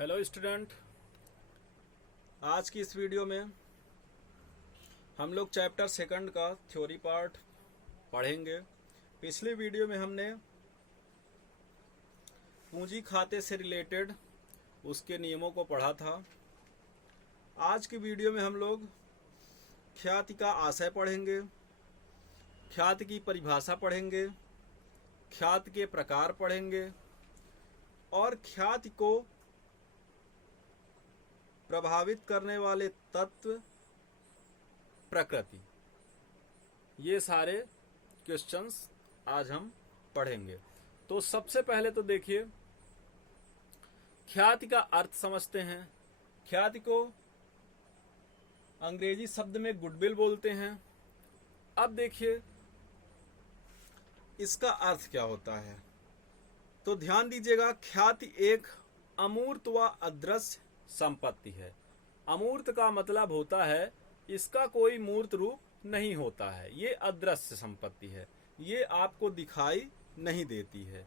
Hello student, आज की इस वीडियो में हम लोग चैप्टर सेकंड का थ्योरी पार्ट पढ़ेंगे। पिछली वीडियो में हमने पूंजी खाते से रिलेटेड उसके नियमों को पढ़ा था। आज की वीडियो में हम लोग ख्याति का आशय पढ़ेंगे, ख्याति की परिभाषा पढ़ेंगे, ख्याति के प्रकार पढ़ेंगे और ख्याति को प्रभावित करने वाले तत्व, प्रकृति, ये सारे क्वेश्चंस आज हम पढ़ेंगे। तो सबसे पहले तो देखिए, ख्याति का अर्थ समझते हैं। ख्याति को अंग्रेजी शब्द में गुडविल बोलते हैं। अब देखिए इसका अर्थ क्या होता है, तो ध्यान दीजिएगा। ख्याति एक अमूर्त व अदृश्य संपत्ति है। अमूर्त का मतलब होता है इसका कोई मूर्त रूप नहीं होता है, ये अदृश्य संपत्ति है, ये आपको दिखाई नहीं देती है।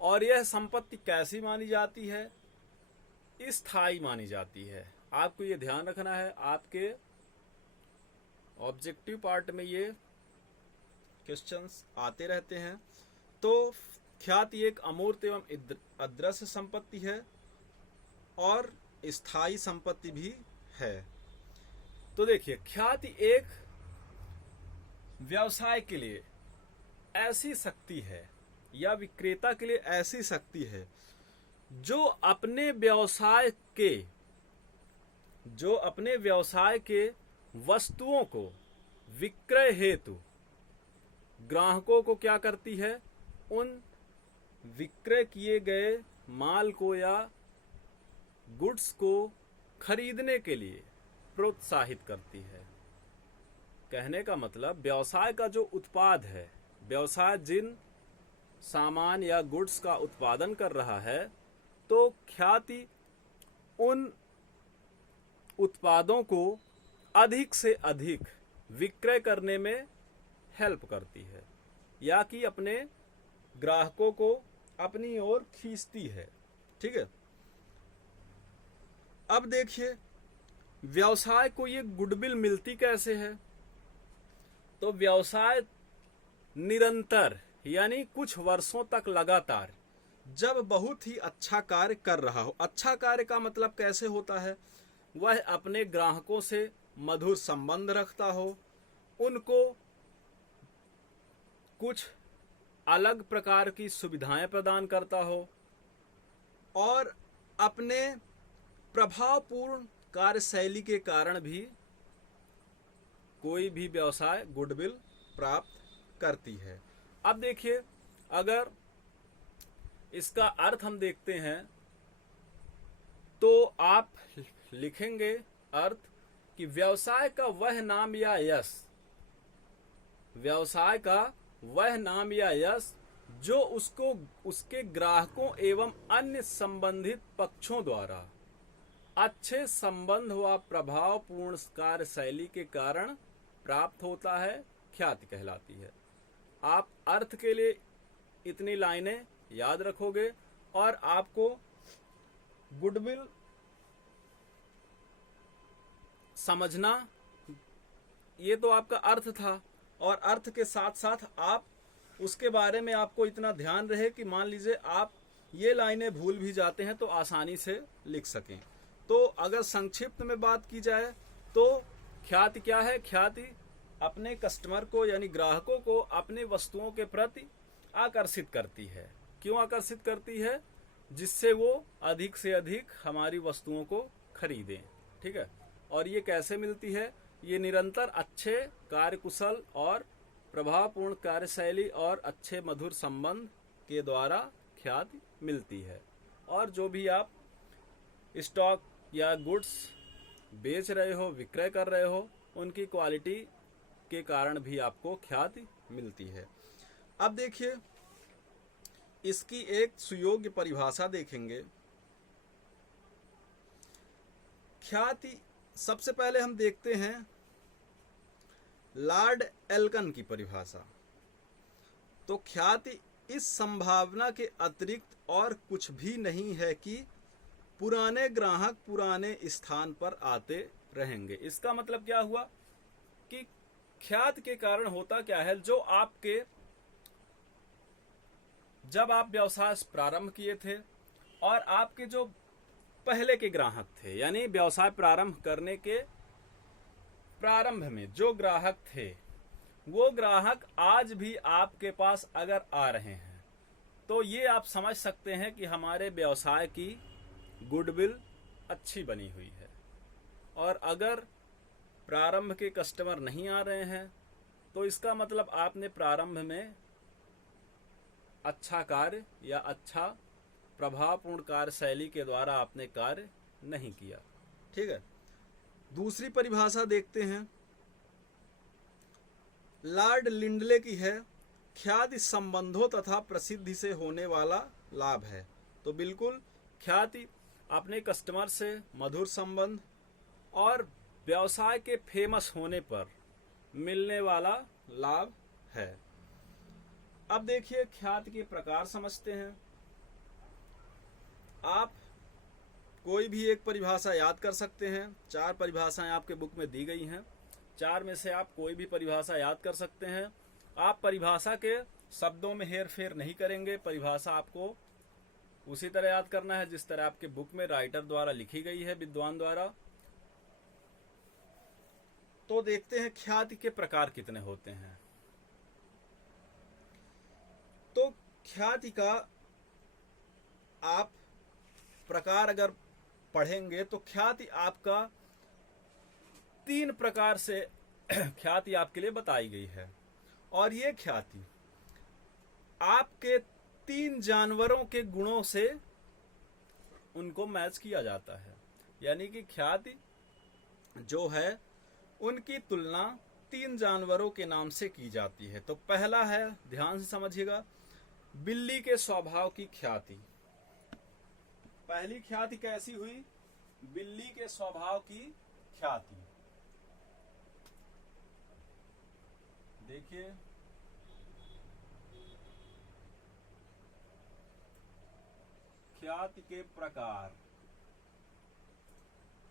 और यह संपत्ति कैसी मानी जाती है? स्थायी मानी जाती है। आपको ये ध्यान रखना है, आपके ऑब्जेक्टिव पार्ट में ये क्वेश्चंस आते रहते हैं। तो ख्याति एक अमूर्त एवं अदृश्य संपत्ति है और स्थायी संपत्ति भी है। तो देखिए, ख्याति एक व्यवसाय के लिए ऐसी शक्ति है या विक्रेता के लिए ऐसी शक्ति है जो अपने व्यवसाय के वस्तुओं को विक्रय हेतु ग्राहकों को क्या करती है? उन विक्रय किए गए माल को या गुड्स को खरीदने के लिए प्रोत्साहित करती है। कहने का मतलब, व्यवसाय का जो उत्पाद है, व्यवसाय जिन सामान या गुड्स का उत्पादन कर रहा है, तो ख्याति उन उत्पादों को अधिक से अधिक विक्रय करने में हेल्प करती है या कि अपने ग्राहकों को अपनी ओर खींचती है। ठीक है। अब देखिए, व्यवसाय को ये गुडविल मिलती कैसे है? तो व्यवसाय निरंतर यानी कुछ वर्षों तक लगातार जब बहुत ही अच्छा कार्य कर रहा हो। अच्छा कार्य का मतलब कैसे होता है? वह अपने ग्राहकों से मधुर संबंध रखता हो, उनको कुछ अलग प्रकार की सुविधाएं प्रदान करता हो और अपने प्रभावपूर्ण कार्यशैली के कारण भी कोई भी व्यवसाय गुडविल प्राप्त करती है। अब देखिए, अगर इसका अर्थ हम देखते हैं तो आप लिखेंगे अर्थ कि व्यवसाय का वह नाम या यश, व्यवसाय का वह नाम या यश जो उसको उसके ग्राहकों एवं अन्य संबंधित पक्षों द्वारा अच्छे संबंध व प्रभावपूर्ण कार्यशैली के कारण प्राप्त होता है, ख्याति कहलाती है। आप अर्थ के लिए इतनी लाइनें याद रखोगे और आपको गुडविल समझना, ये तो आपका अर्थ था। और अर्थ के साथ साथ आप उसके बारे में आपको इतना ध्यान रहे कि मान लीजिए आप ये लाइनें भूल भी जाते हैं तो आसानी से लिख सकें। तो अगर संक्षिप्त में बात की जाए तो ख्याति क्या है? ख्याति अपने कस्टमर को यानी ग्राहकों को अपनी वस्तुओं के प्रति आकर्षित करती है। क्यों आकर्षित करती है? जिससे वो अधिक से अधिक हमारी वस्तुओं को खरीदें। ठीक है। और ये कैसे मिलती है? ये निरंतर अच्छे कार्यकुशल और प्रभावपूर्ण कार्यशैली और अच्छे मधुर संबंध के द्वारा ख्याति मिलती है। और जो भी आप स्टॉक या गुड्स बेच रहे हो, विक्रय कर रहे हो, उनकी क्वालिटी के कारण भी आपको ख्याति मिलती है। अब देखिए, इसकी एक सुयोग्य परिभाषा देखेंगे। ख्याति, सबसे पहले हम देखते हैं लॉर्ड एल्कन की परिभाषा। तो ख्याति इस संभावना के अतिरिक्त और कुछ भी नहीं है कि पुराने ग्राहक पुराने स्थान पर आते रहेंगे। इसका मतलब क्या हुआ कि ख्याति के कारण होता क्या है, जो आपके जब आप व्यवसाय प्रारंभ किए थे और आपके जो पहले के ग्राहक थे, यानी व्यवसाय प्रारंभ करने के प्रारंभ में जो ग्राहक थे, वो ग्राहक आज भी आपके पास अगर आ रहे हैं तो ये आप समझ सकते हैं कि हमारे व्यवसाय की गुडविल अच्छी बनी हुई है। और अगर प्रारंभ के कस्टमर नहीं आ रहे हैं तो इसका मतलब आपने प्रारंभ में अच्छा कार्य या अच्छा प्रभावपूर्ण कार्यशैली के द्वारा आपने कार्य नहीं किया। ठीक है, दूसरी परिभाषा देखते हैं, लॉर्ड लिंडले की है, ख्याति संबंधों तथा प्रसिद्धि से होने वाला लाभ है। तो बिल्कुल ख्याति अपने कस्टमर से मधुर संबंध और व्यवसाय के फेमस होने पर मिलने वाला लाभ है। अब देखिए ख्याति के प्रकार समझते हैं। आप कोई भी एक परिभाषा याद कर सकते हैं। 4 परिभाषाएं आपके बुक में दी गई हैं। 4 में से आप कोई भी परिभाषा याद कर सकते हैं। आप परिभाषा के शब्दों में हेर फेर नहीं करेंगे। परिभाषा आपको उसी तरह याद करना है जिस तरह आपके बुक में राइटर द्वारा लिखी गई है, विद्वान द्वारा। तो देखते हैं ख्याति के प्रकार कितने होते हैं। तो ख्याति का आप प्रकार अगर पढ़ेंगे तो ख्याति आपका 3 प्रकार से ख्याति आपके लिए बताई गई है। और ये ख्याति आपके 3 जानवरों के गुणों से उनको मैच किया जाता है। यानी कि ख्याति जो है उनकी तुलना 3 जानवरों के नाम से की जाती है। तो पहला है, ध्यान से समझिएगा, बिल्ली के स्वभाव की ख्याति। पहली ख्याति कैसी हुई? बिल्ली के स्वभाव की ख्याति। देखिए ख्याति के प्रकार,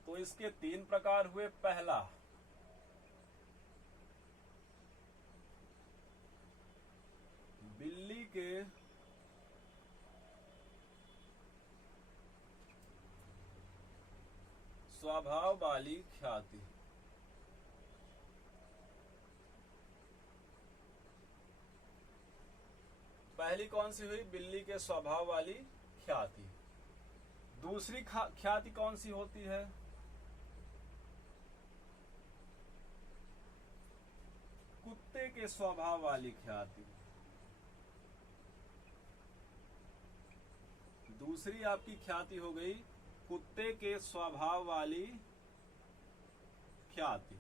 तो इसके 3 प्रकार हुए। पहला, बिल्ली के स्वभाव वाली ख्याति। पहली कौन सी हुई? बिल्ली के स्वभाव वाली ख्याति। दूसरी ख्याति कौन सी होती है? कुत्ते के स्वभाव वाली ख्याति। दूसरी आपकी ख्याति हो गई कुत्ते के स्वभाव वाली ख्याति।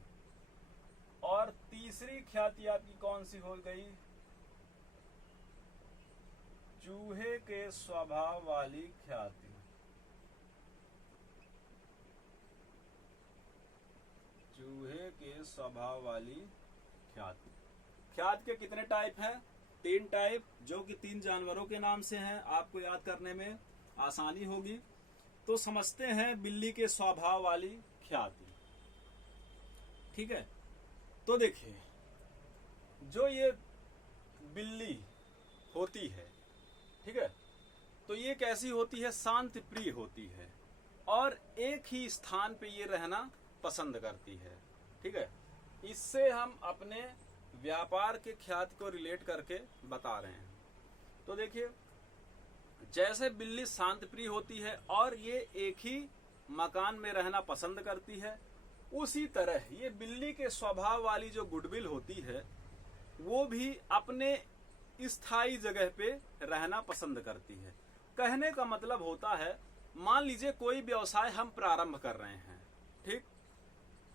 और तीसरी ख्याति आपकी कौन सी हो गई? चूहे के स्वभाव वाली ख्याति। चूहे के स्वभाव वाली ख्याति। ख्याति के कितने टाइप हैं? 3 टाइप, जो कि 3 जानवरों के नाम से हैं। आपको याद करने में आसानी होगी। तो समझते हैं बिल्ली के स्वभाव वाली ख्याति। ठीक है, तो देखिए जो ये बिल्ली होती है, ठीक है, तो ये कैसी होती है? शांति प्रिय होती है और एक ही स्थान पे ये रहना पसंद करती है। ठीक है, इससे हम अपने व्यापार के ख्याति को रिलेट करके बता रहे हैं। तो देखिए जैसे बिल्ली शांत प्रिय होती है और ये एक ही मकान में रहना पसंद करती है, उसी तरह ये बिल्ली के स्वभाव वाली जो गुडविल होती है वो भी अपने स्थायी जगह पे रहना पसंद करती है। कहने का मतलब होता है, मान लीजिए कोई व्यवसाय हम प्रारंभ कर रहे हैं, ठीक,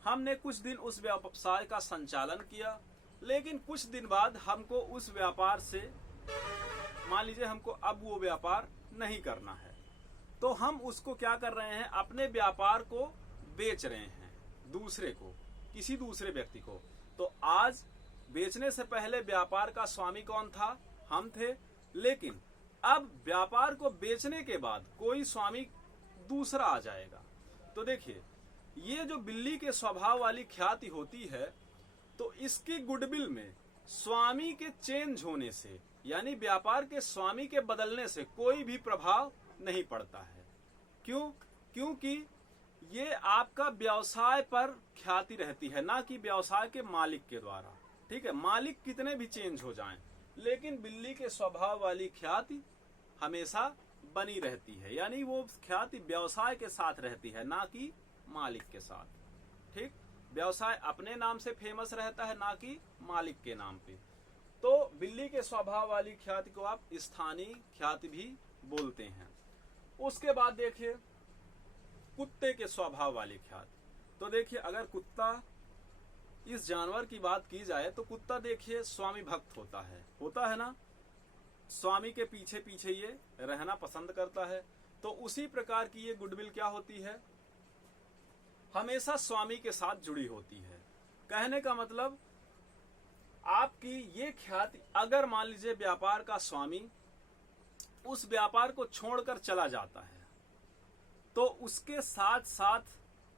हमने कुछ दिन उस व्यवसाय का संचालन किया, लेकिन कुछ दिन बाद हमको उस व्यापार से, मान लीजिए हमको अब वो व्यापार नहीं करना है, तो हम उसको क्या कर रहे हैं? अपने व्यापार को बेच रहे हैं दूसरे को, किसी दूसरे व्यक्ति को। तो आज बेचने से पहले व्यापार का स्वामी कौन था? हम थे। लेकिन अब व्यापार को बेचने के बाद कोई स्वामी दूसरा आ जाएगा। तो देखिए, ये जो बिल्ली के स्वभाव वाली ख्याति होती है, तो इसकी गुडविल में स्वामी के चेंज होने से, यानी व्यापार के स्वामी के बदलने से कोई भी प्रभाव नहीं पड़ता है। क्यों? क्योंकि ये आपका व्यवसाय पर ख्याति रहती है, ना कि व्यवसाय के मालिक के द्वारा। ठीक है, मालिक कितने भी चेंज हो जाएं, लेकिन बिल्ली के स्वभाव वाली ख्याति हमेशा बनी रहती है, यानी वो ख्याति व्यवसाय के साथ रहती है, ना कि मालिक के साथ। ठीक, व्यवसाय अपने नाम से फेमस रहता है, ना कि मालिक के नाम पे। तो बिल्ली के स्वभाव वाली ख्याति को आप स्थानीय ख्याति भी बोलते हैं। उसके बाद देखिए कुत्ते के स्वभाव वाली ख्याति। तो देखिए, अगर कुत्ता, इस जानवर की बात की जाए तो कुत्ता देखिए स्वामी भक्त होता है ना, स्वामी के पीछे पीछे ये रहना पसंद करता है। तो उसी प्रकार की ये गुडविल क्या होती है, हमेशा स्वामी के साथ जुड़ी होती है। कहने का मतलब आपकी ये ख्याति, अगर मान लीजिए व्यापार का स्वामी उस व्यापार को छोड़कर चला जाता है, तो उसके साथ साथ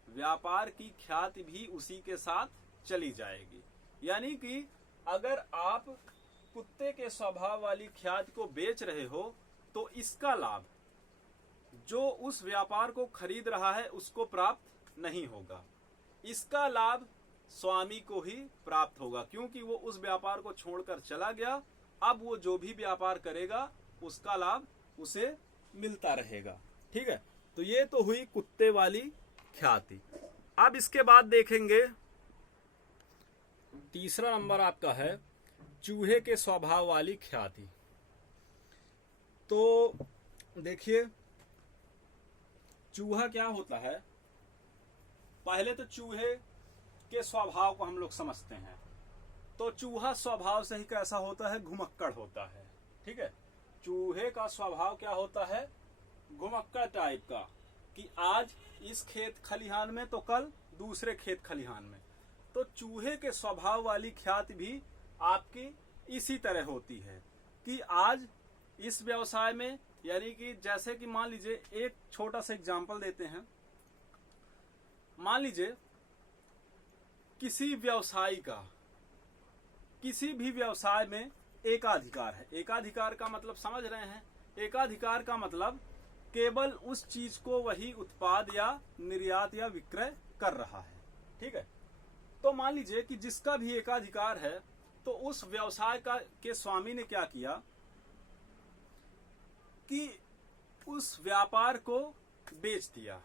व्यापार की ख्याति भी उसी के साथ चली जाएगी। यानी कि अगर आप कुत्ते के स्वभाव वाली ख्याति को बेच रहे हो, तो इसका लाभ जो उस व्यापार को खरीद रहा है उसको प्राप्त नहीं होगा, इसका लाभ स्वामी को ही प्राप्त होगा, क्योंकि वो उस व्यापार को छोड़कर चला गया। अब वो जो भी व्यापार करेगा उसका लाभ उसे मिलता रहेगा। ठीक है, तो ये तो हुई कुत्ते वाली ख्याति। अब इसके बाद देखेंगे तीसरा नंबर आपका है चूहे के स्वभाव वाली ख्याति। तो देखिए, चूहा क्या होता है, पहले तो चूहे के स्वभाव को हम लोग समझते हैं। तो चूहा स्वभाव से ही कैसा होता है, घुमक्कड़ होता है। ठीक है, चूहे का स्वभाव क्या होता है, घुमक्कड़ टाइप का, कि आज इस खेत खलिहान में तो कल दूसरे खेत खलिहान में। तो चूहे के स्वभाव वाली ख्याति भी आपकी इसी तरह होती है कि आज इस व्यवसाय में, यानी कि जैसे कि मान लीजिए एक छोटा सा एग्जांपल देते हैं। मान लीजिए किसी व्यवसायी का किसी भी व्यवसाय में एकाधिकार है। एकाधिकार का मतलब समझ रहे हैं, एकाधिकार का मतलब केवल उस चीज को वही उत्पाद या निर्यात या विक्रय कर रहा है। ठीक है, तो मान लीजिए कि जिसका भी एकाधिकार है, तो उस व्यवसाय का के स्वामी ने क्या किया कि उस व्यापार को बेच दिया।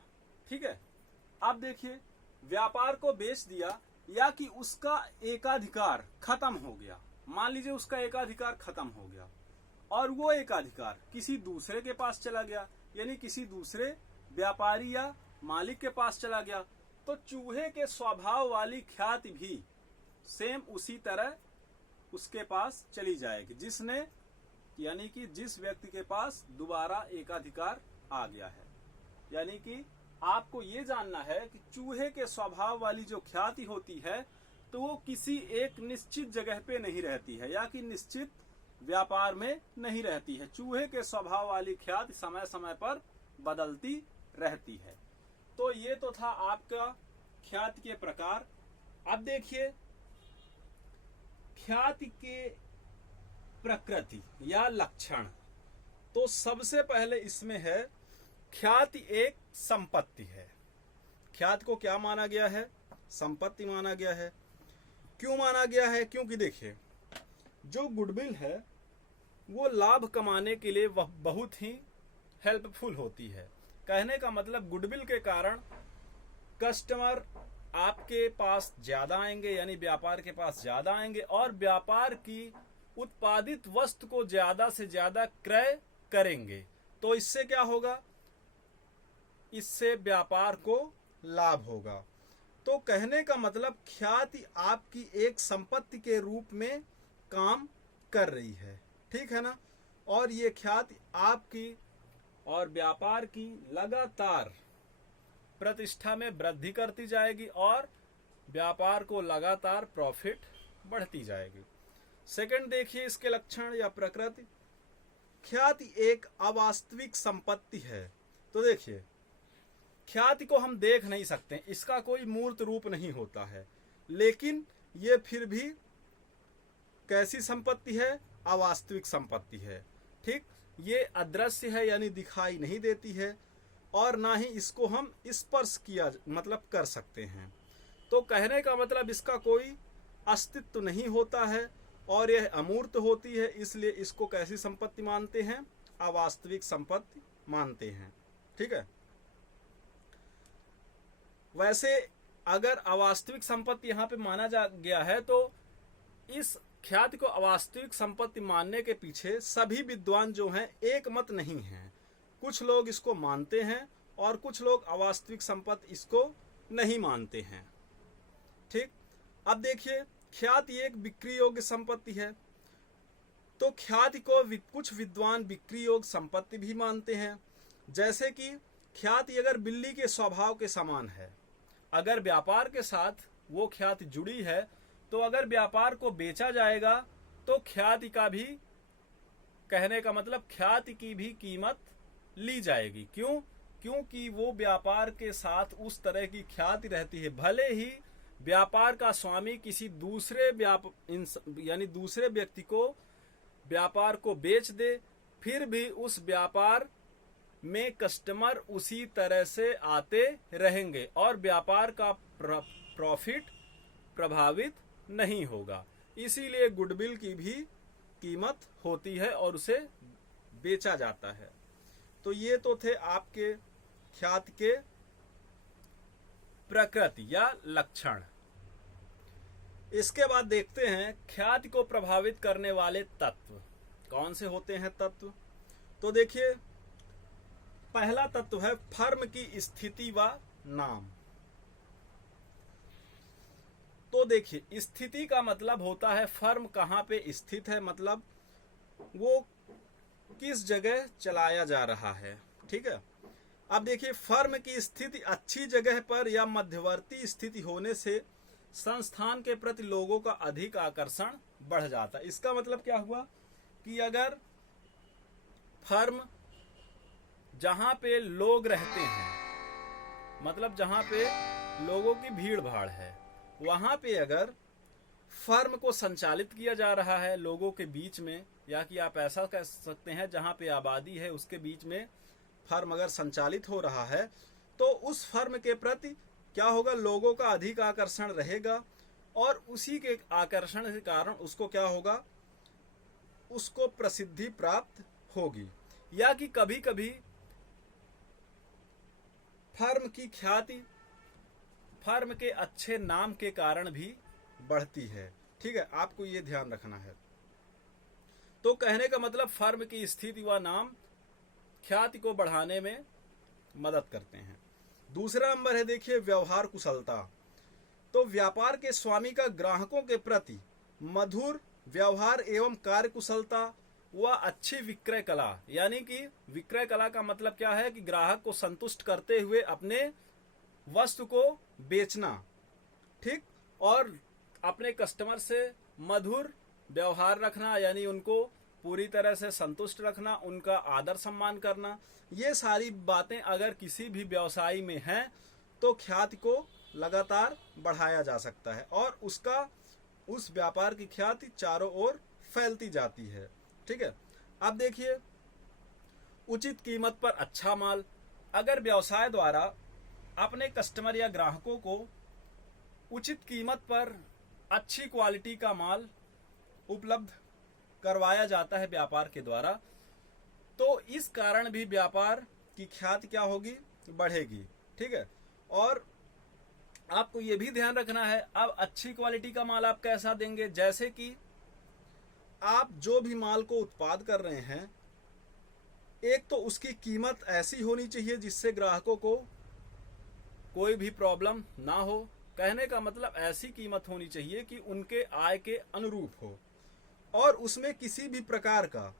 ठीक है, अब देखिए, व्यापार को बेच दिया या कि उसका एकाधिकार खत्म हो गया। मान लीजिए उसका एकाधिकार खत्म हो गया और वो एकाधिकार किसी दूसरे के पास चला गया, यानी किसी दूसरे व्यापारी या मालिक के पास चला गया। तो चूहे के स्वभाव वाली ख्याति भी सेम उसी तरह उसके पास चली जाएगी, जिसने, यानी कि जिस व्यक्ति के पास दोबारा एकाधिकार आ गया है। यानी कि आपको ये जानना है कि चूहे के स्वभाव वाली जो ख्याति होती है, तो वो किसी एक निश्चित जगह पे नहीं रहती है, या कि निश्चित व्यापार में नहीं रहती है। चूहे के स्वभाव वाली ख्याति समय समय पर बदलती रहती है। तो ये तो था आपका ख्याति के प्रकार। अब देखिए ख्याति के प्रकृति या लक्षण। तो सबसे पहले इसमें है, ख्याति एक संपत्ति है। ख्याति को क्या माना गया है, संपत्ति माना गया है। क्यों माना गया है, क्योंकि देखिए जो गुडविल है वो लाभ कमाने के लिए वह बहुत ही हेल्पफुल होती है। कहने का मतलब गुडविल के कारण कस्टमर आपके पास ज्यादा आएंगे, यानी व्यापार के पास ज्यादा आएंगे और व्यापार की उत्पादित वस्तु को ज्यादा से ज्यादा क्रय करेंगे। तो इससे क्या होगा, इससे व्यापार को लाभ होगा। तो कहने का मतलब ख्याति आपकी एक संपत्ति के रूप में काम कर रही है। ठीक है ना, और ये ख्याति आपकी और व्यापार की लगातार प्रतिष्ठा में वृद्धि करती जाएगी और व्यापार को लगातार प्रॉफिट बढ़ती जाएगी। सेकंड देखिए इसके लक्षण या प्रकृति। ख्याति एक अवास्तविक संपत्ति है। तो देखिए ख्याति को हम देख नहीं सकते, इसका कोई मूर्त रूप नहीं होता है, लेकिन ये फिर भी कैसी संपत्ति है? अवास्तविक संपत्ति है। ठीक, ये अदृश्य है यानी दिखाई नहीं देती है, और ना ही इसको हम स्पर्श किया मतलब कर सकते हैं। तो कहने का मतलब इसका कोई अस्तित्व नहीं होता है और यह अमूर्त होती है, इसलिए इसको कैसी संपत्ति मानते हैं? अवास्तविक संपत्ति मानते हैं। ठीक है, वैसे अगर अवास्तविक संपत्ति यहाँ पे माना जा गया है तो इस ख्याति को अवास्तविक संपत्ति मानने के पीछे सभी विद्वान जो हैं एक मत नहीं हैं। कुछ लोग इसको मानते हैं और कुछ लोग अवास्तविक संपत्ति इसको नहीं मानते हैं। ठीक, अब देखिए, ख्याति एक बिक्री योग्य संपत्ति है, तो ख्याति को कुछ विद्वान बिक्री योग्य संपत्ति भी मानते हैं। जैसे कि ख्याति अगर बिल्ली के स्वभाव के समान है, अगर व्यापार के साथ वो ख्याति जुड़ी है, तो अगर व्यापार को बेचा जाएगा तो ख्याति का भी, कहने का मतलब ख्याति की भी कीमत ली जाएगी। क्यों? क्योंकि वो व्यापार के साथ उस तरह की ख्याति रहती है। भले ही व्यापार का स्वामी किसी दूसरे यानी दूसरे व्यक्ति को व्यापार को बेच दे, फिर भी उस व्यापार में कस्टमर उसी तरह से आते रहेंगे और व्यापार का प्रॉफिट प्रभावित नहीं होगा। इसीलिए गुडविल की भी कीमत होती है और उसे बेचा जाता है। तो ये तो थे आपके ख्याति के प्रकृति या लक्षण। इसके बाद देखते हैं ख्याति को प्रभावित करने वाले तत्व कौन से होते हैं। तत्व तो देखिए, पहला तत्व है फर्म की स्थिति व नाम। तो देखिए, स्थिति का मतलब होता है फर्म कहाँ पे स्थित है, मतलब वो किस जगह चलाया जा रहा है। ठीक है, अब देखिए, फर्म की स्थिति अच्छी जगह पर या मध्यवर्ती स्थिति होने से संस्थान के प्रति लोगों का अधिक आकर्षण बढ़ जाता है। इसका मतलब क्या हुआ कि अगर फर्म जहां पे लोग रहते हैं, मतलब जहां पे लोगों की भीड़ भाड़ है, वहां पे अगर फर्म को संचालित किया जा रहा है लोगों के बीच में, या कि आप ऐसा कह सकते हैं जहां पे आबादी है उसके बीच में फर्म अगर संचालित हो रहा है, तो उस फर्म के प्रति क्या होगा? लोगों का अधिक आकर्षण रहेगा, और उसी के आकर्षण के कारण उसको क्या होगा? उसको प्रसिद्धि प्राप्त होगी। या कि कभी कभी फर्म की ख्याति फर्म के अच्छे नाम के कारण भी बढ़ती है। ठीक है, आपको ये ध्यान रखना है। तो कहने का मतलब फर्म की स्थिति व नाम ख्याति को बढ़ाने में मदद करते हैं। दूसरा नंबर है, देखिए, व्यवहार कुशलता। तो व्यापार के स्वामी का ग्राहकों के प्रति मधुर व्यवहार एवं कार्य कुशलता व अच्छी विक्रय कला, यानी कि विक्रय कला का मतलब क्या है कि ग्राहक को संतुष्ट करते हुए अपने वस्तु को बेचना। ठीक, और अपने कस्टमर से मधुर व्यवहार रखना, यानी उनको पूरी तरह से संतुष्ट रखना, उनका आदर सम्मान करना। ये सारी बातें अगर किसी भी व्यवसाय में हैं तो ख्याति को लगातार बढ़ाया जा सकता है और उस व्यापार की ख्याति चारों ओर फैलती जाती है। ठीक है, अब देखिए, उचित कीमत पर अच्छा माल। अगर व्यवसाय द्वारा अपने कस्टमर या ग्राहकों को उचित कीमत पर अच्छी क्वालिटी का माल उपलब्ध करवाया जाता है व्यापार के द्वारा, तो इस कारण भी व्यापार की ख्याति क्या होगी? बढ़ेगी। ठीक है, और आपको ये भी ध्यान रखना है, अब अच्छी क्वालिटी का माल आप कैसा देंगे? जैसे कि आप जो भी माल को उत्पाद कर रहे हैं, एक तो उसकी कीमत ऐसी होनी चाहिए जिससे ग्राहकों को कोई भी प्रॉब्लम ना हो। कहने का मतलब ऐसी कीमत होनी चाहिए कि उनके आय के अनुरूप हो, और उसमें किसी भी प्रकार का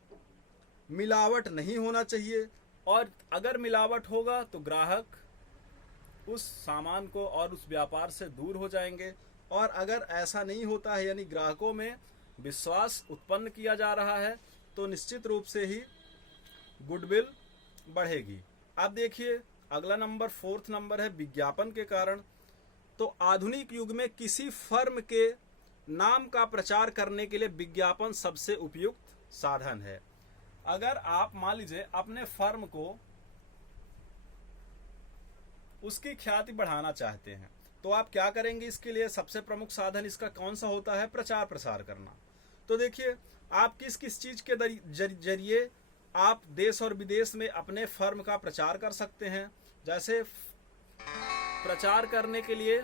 मिलावट नहीं होना चाहिए, और अगर मिलावट होगा तो ग्राहक उस सामान को और उस व्यापार से दूर हो जाएंगे। और अगर ऐसा नहीं होता है, यानी ग्राहकों में विश्वास उत्पन्न किया जा रहा है, तो निश्चित रूप से ही गुडविल बढ़ेगी। अब देखिए, अगला नंबर 4th नंबर है विज्ञापन के कारण। तो आधुनिक युग में किसी फर्म के नाम का प्रचार करने के लिए विज्ञापन सबसे उपयुक्त साधन है। अगर आप मान लीजिए अपने फर्म को उसकी ख्याति बढ़ाना चाहते हैं तो आप क्या करेंगे? इसके लिए सबसे प्रमुख साधन इसका कौन सा होता है? प्रचार प्रसार करना। तो देखिए, आप किस किस चीज के जरिए आप देश और विदेश में अपने फर्म का प्रचार कर सकते हैं। जैसे प्रचार करने के लिए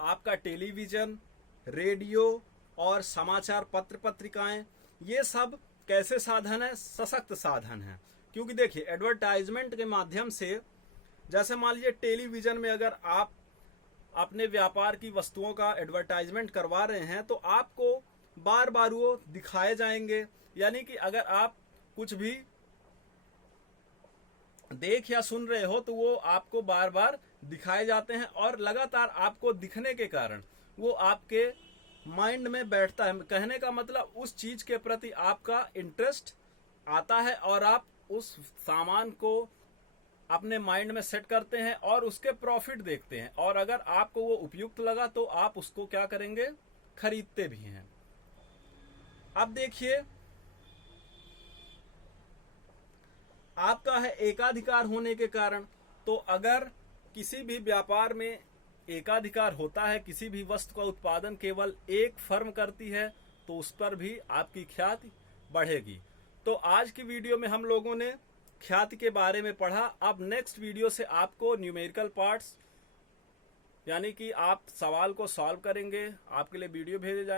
आपका टेलीविजन, रेडियो और समाचार पत्र पत्रिकाएं, ये सब कैसे साधन है? सशक्त साधन है। क्योंकि देखिए, एडवर्टाइजमेंट के माध्यम से, जैसे मान लीजिए टेलीविजन में अगर आप अपने व्यापार की वस्तुओं का एडवर्टाइजमेंट करवा रहे हैं तो आपको बार बार वो दिखाए जाएंगे। यानी कि अगर आप कुछ भी देख या सुन रहे हो तो वो आपको बार बार दिखाए जाते हैं और लगातार आपको दिखने के कारण वो आपके माइंड में बैठता है। कहने का मतलब उस चीज के प्रति आपका इंटरेस्ट आता है और आप उस सामान को अपने माइंड में सेट करते हैं और उसके प्रॉफिट देखते हैं, और अगर आपको वो उपयुक्त लगा तो आप उसको क्या करेंगे? खरीदते भी हैं। अब देखिए, आपका है एकाधिकार होने के कारण। तो अगर किसी भी व्यापार में एकाधिकार होता है, किसी भी वस्तु का उत्पादन केवल एक फर्म करती है, तो उस पर भी आपकी ख्याति बढ़ेगी। तो आज की वीडियो में हम लोगों ने ख्याति के बारे में पढ़ा। अब नेक्स्ट वीडियो से आपको न्यूमेरिकल पार्ट्स, यानी कि आप सवाल को सॉल्व करेंगे, आपके लिए वीडियो भेजे जाएंगे।